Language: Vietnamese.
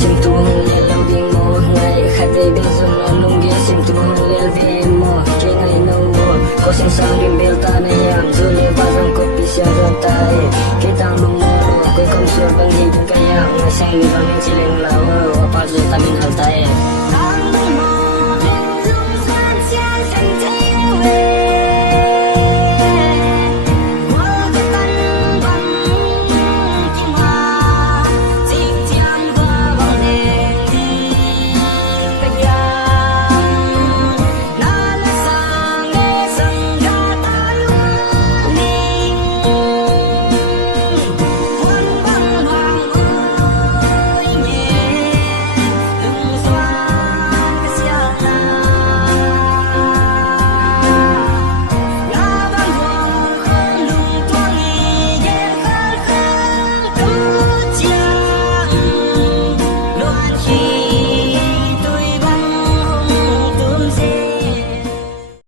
sim tu le lambing mo ngai khate be zum lung ge sim tu le ve mo ke ngai no mo ko sing sang rim bel ta ne yam zu le ba zang ko pi sia ron tai ke ta mo mo ko kom sur bang ni ka ya ngai sang ni ba ni